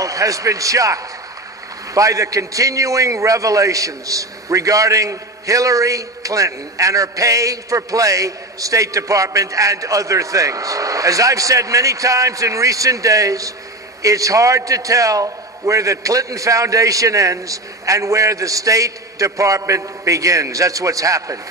world has been shocked by the continuing revelations regarding Hillary Clinton and her pay-for-play State Department and other things. As I've said many times in recent days, it's hard to tell where the Clinton Foundation ends and where the State Department begins. That's what's happened.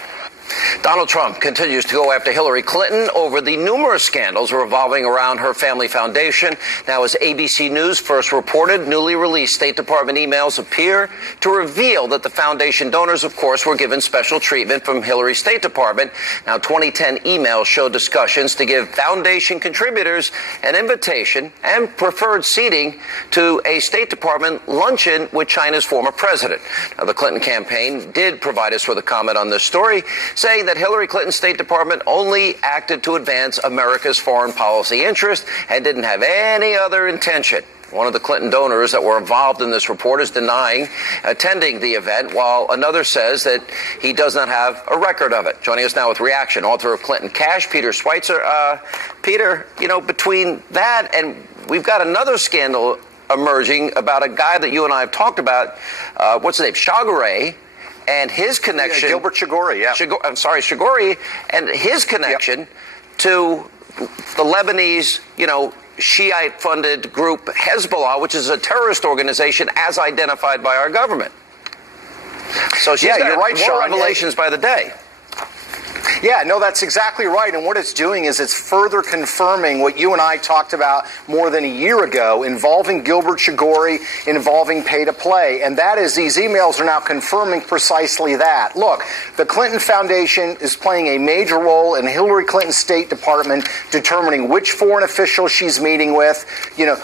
Donald Trump continues to go after Hillary Clinton over the numerous scandals revolving around her family foundation. Now, as ABC News first reported, newly released State Department emails appear to reveal that the foundation donors, of course, were given special treatment from Hillary's State Department. Now, 2010 emails show discussions to give foundation contributors an invitation and preferred seating to a State Department luncheon with China's former president. Now, the Clinton campaign did provide us with a comment on this story, saying that Hillary Clinton's State Department only acted to advance America's foreign policy interest and didn't have any other intention. One of the Clinton donors that were involved in this report is denying attending the event, while another says that he does not have a record of it. Joining us now with reaction, author of Clinton Cash, Peter Schweitzer. Peter, between that and we've got another scandal emerging about a guy that you and I have talked about, what's his name, Chagoury, and his connection... Yeah, Gilbert Chagoury, yeah. Chagoury, and his connection to the Lebanese, Shiite-funded group Hezbollah, which is a terrorist organization as identified by our government. So she's got more revelations by the day. Yeah, no, that's exactly right. And what it's doing is it's further confirming what you and I talked about more than a year ago involving Gilbert Chagoury, involving pay-to-play. And that is these emails are now confirming precisely that. Look, the Clinton Foundation is playing a major role in Hillary Clinton's State Department determining which foreign officials she's meeting with,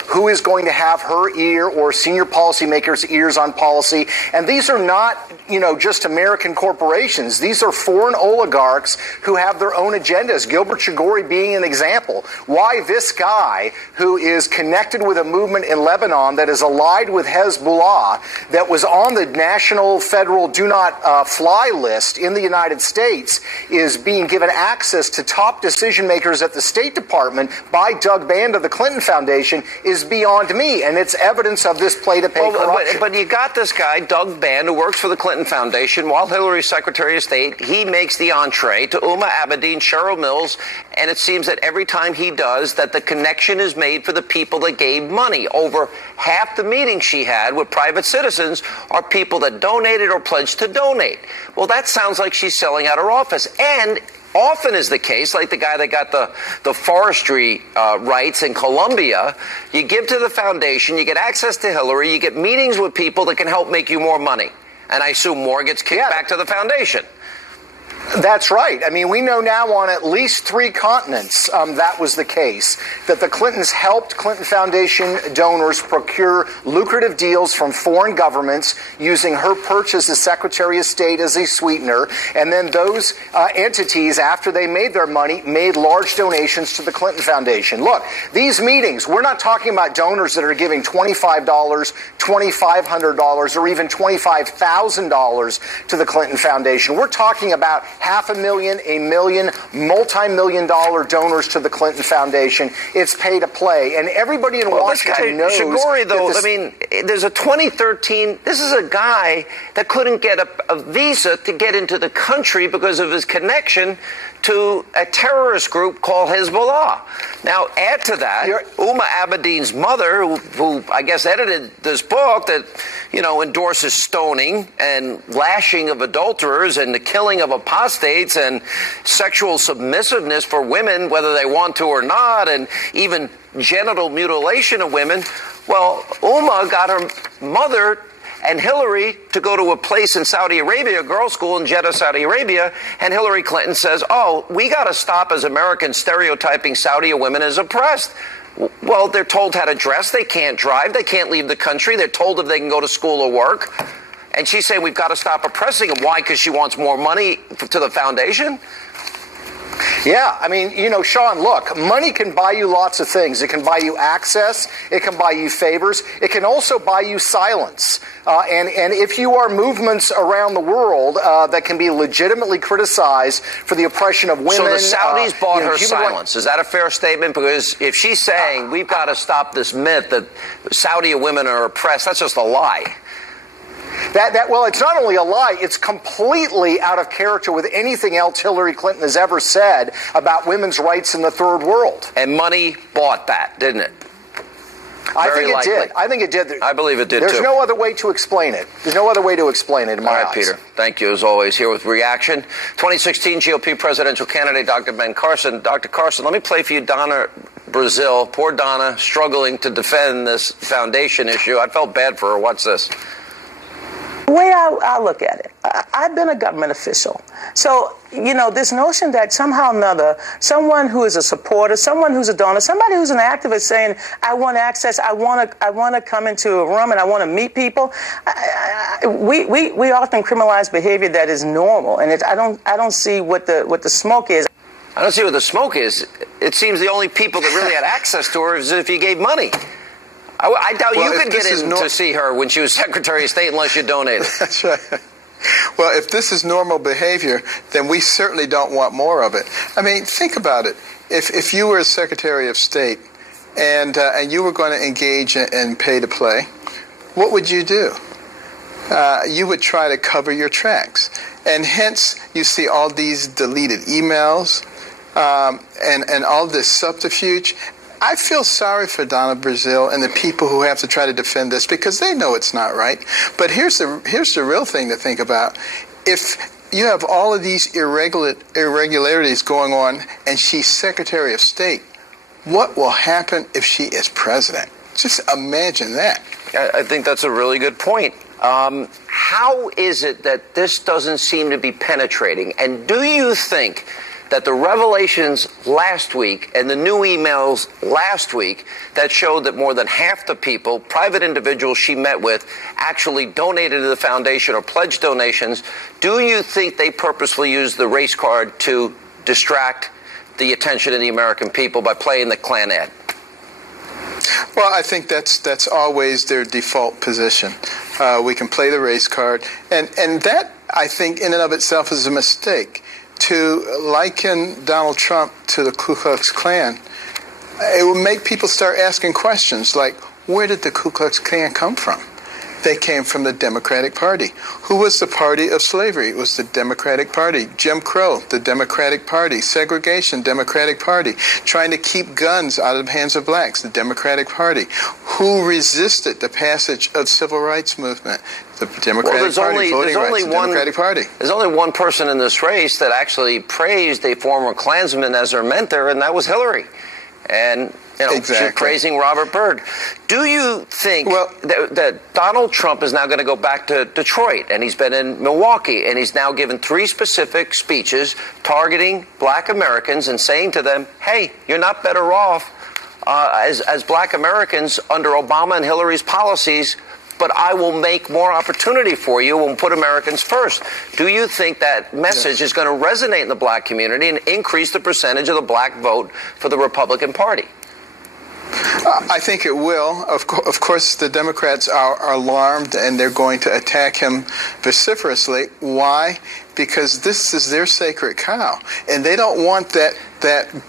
who is going to have her ear or senior policymakers' ears on policy. And these are not, just American corporations. These are foreign oligarchs who have their own agendas, Gilbert Chagoury being an example. Why this guy, who is connected with a movement in Lebanon that is allied with Hezbollah, that was on the national federal do not fly list in the United States, is being given access to top decision makers at the State Department by Doug Band of the Clinton Foundation is beyond me. And it's evidence of this play-to-pay corruption. But you got this guy, Doug Band, who works for the Clinton Foundation. While Hillary's Secretary of State, he makes the entree to Uma Abedin, Cheryl Mills, and it seems that every time he does, that the connection is made for the people that gave money. Over half the meetings she had with private citizens are people that donated or pledged to donate. Well, that sounds like she's selling out her office. And often is the case, like the guy that got the forestry rights in Colombia, you give to the foundation, you get access to Hillary, you get meetings with people that can help make you more money. And I assume more gets kicked back to the foundation. That's right. I mean, we know now on at least 3 continents that was the case, that the Clintons helped Clinton Foundation donors procure lucrative deals from foreign governments using her purchase as Secretary of State as a sweetener. And then those entities, after they made their money, made large donations to the Clinton Foundation. Look, these meetings, we're not talking about donors that are giving $25, $2,500, or even $25,000 to the Clinton Foundation. We're talking about $500,000, $1 million, multi-million-dollar donors to the Clinton Foundation. It's pay to play, and everybody in Washington knows. Chagoury, though, there's a 2013. This is a guy that couldn't get a visa to get into the country because of his connection to a terrorist group called Hezbollah. Now, add to that, Uma Abedin's mother, who I guess edited this book that, endorses stoning and lashing of adulterers and the killing of apostates and sexual submissiveness for women, whether they want to or not, and even genital mutilation of women. Well, Uma got her mother and Hillary to go to a place in Saudi Arabia, a girls' school in Jeddah, Saudi Arabia, and Hillary Clinton says, we got to stop as Americans stereotyping Saudi women as oppressed. Well, they're told how to dress. They can't drive. They can't leave the country. They're told if they can go to school or work. And she's saying we've got to stop oppressing them. Why? Because she wants more money to the foundation? Yeah, I mean, Sean, look, money can buy you lots of things. It can buy you access. It can buy you favors. It can also buy you silence. And if you are movements around the world that can be legitimately criticized for the oppression of women. So the Saudis bought her silence. Is that a fair statement? Because if she's saying we've got to stop this myth that Saudi women are oppressed, that's just a lie. Well, it's not only a lie, it's completely out of character with anything else Hillary Clinton has ever said about women's rights in the third world. And money bought that, didn't it? I think it did. I think it did. I believe it did, too. There's no other way to explain it. There's no other way to explain it in my eyes. All right, Peter. Thank you, as always, here with Reaction. 2016 GOP presidential candidate Dr. Ben Carson. Dr. Carson, let me play for you Donna Brazil. Poor Donna, struggling to defend this foundation issue. I felt bad for her. Watch this. The way I look at it, I've been a government official. So, this notion that somehow or another, someone who is a supporter, someone who's a donor, somebody who's an activist saying, I want access, I want to come into a room and I want to meet people, we often criminalize behavior that is normal. And I don't see what the smoke is. I don't see what the smoke is. It seems the only people that really had access to her is if you gave money. I doubt you could get in to see her when she was Secretary of State unless you donated. That's right. Well, if this is normal behavior, then we certainly don't want more of it. I mean, think about it. If you were a Secretary of State and you were going to engage in pay to play, what would you do? You would try to cover your tracks. And hence, you see all these deleted emails and all this subterfuge. I feel sorry for Donna Brazil and the people who have to try to defend this because they know it's not right. But here's the real thing to think about. If you have all of these irregularities going on and she's Secretary of State, what will happen if she is president? Just imagine that. I think that's a really good point. How is it that this doesn't seem to be penetrating? And do you think that the revelations last week and the new emails last week that showed that more than half the people, private individuals she met with, actually donated to the foundation or pledged donations, do you think they purposely used the race card to distract the attention of the American people by playing the Klan ad? Well, I think that's always their default position. We can play the race card. And that, I think, in and of itself is a mistake. To liken Donald Trump to the Ku Klux Klan, it will make people start asking questions like, where did the Ku Klux Klan come from? They came from the Democratic Party. Who was the party of slavery? It was the Democratic Party. Jim Crow, the Democratic Party. Segregation, Democratic Party. Trying to keep guns out of the hands of blacks, the Democratic Party. Who resisted the passage of civil rights movement? The Democratic Party. Voting rights, the Democratic Party. There's only one person in this race that actually praised a former Klansman as their mentor, and that was Hillary. And she's praising Robert Byrd. Do you think that Donald Trump is now going to go back to Detroit, and he's been in Milwaukee, and he's now given 3 specific speeches targeting black Americans and saying to them, hey, you're not better off as black Americans under Obama and Hillary's policies, but I will make more opportunity for you and put Americans first. Do you think that message is going to resonate in the black community and increase the percentage of the black vote for the Republican Party? I think it will. Of course, the Democrats are alarmed and they're going to attack him vociferously. Why? Because this is their sacred cow, and they don't want that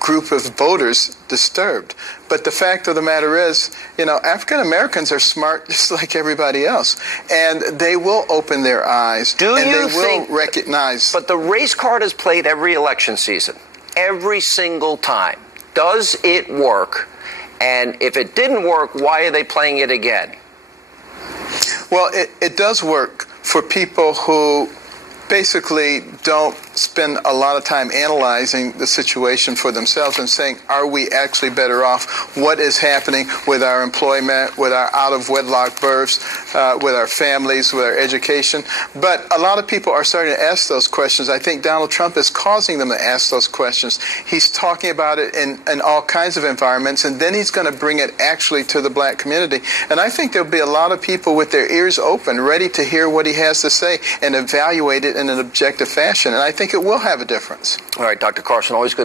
group of voters disturbed. But the fact of the matter is, African Americans are smart just like everybody else, and they will open their eyes and they will recognize. But the race card is played every election season, every single time. Does it work? And if it didn't work, why are they playing it again? Well, it does work for people who basically don't spend a lot of time analyzing the situation for themselves and saying, are we actually better off? What is happening with our employment, with our out-of-wedlock births, with our families, with our education? But a lot of people are starting to ask those questions. I think Donald Trump is causing them to ask those questions. He's talking about it in all kinds of environments, and then he's going to bring it actually to the black community. And I think there'll be a lot of people with their ears open, ready to hear what he has to say and evaluate it in an objective fashion. And I think it will have a difference. All right, Dr. Carson, always good to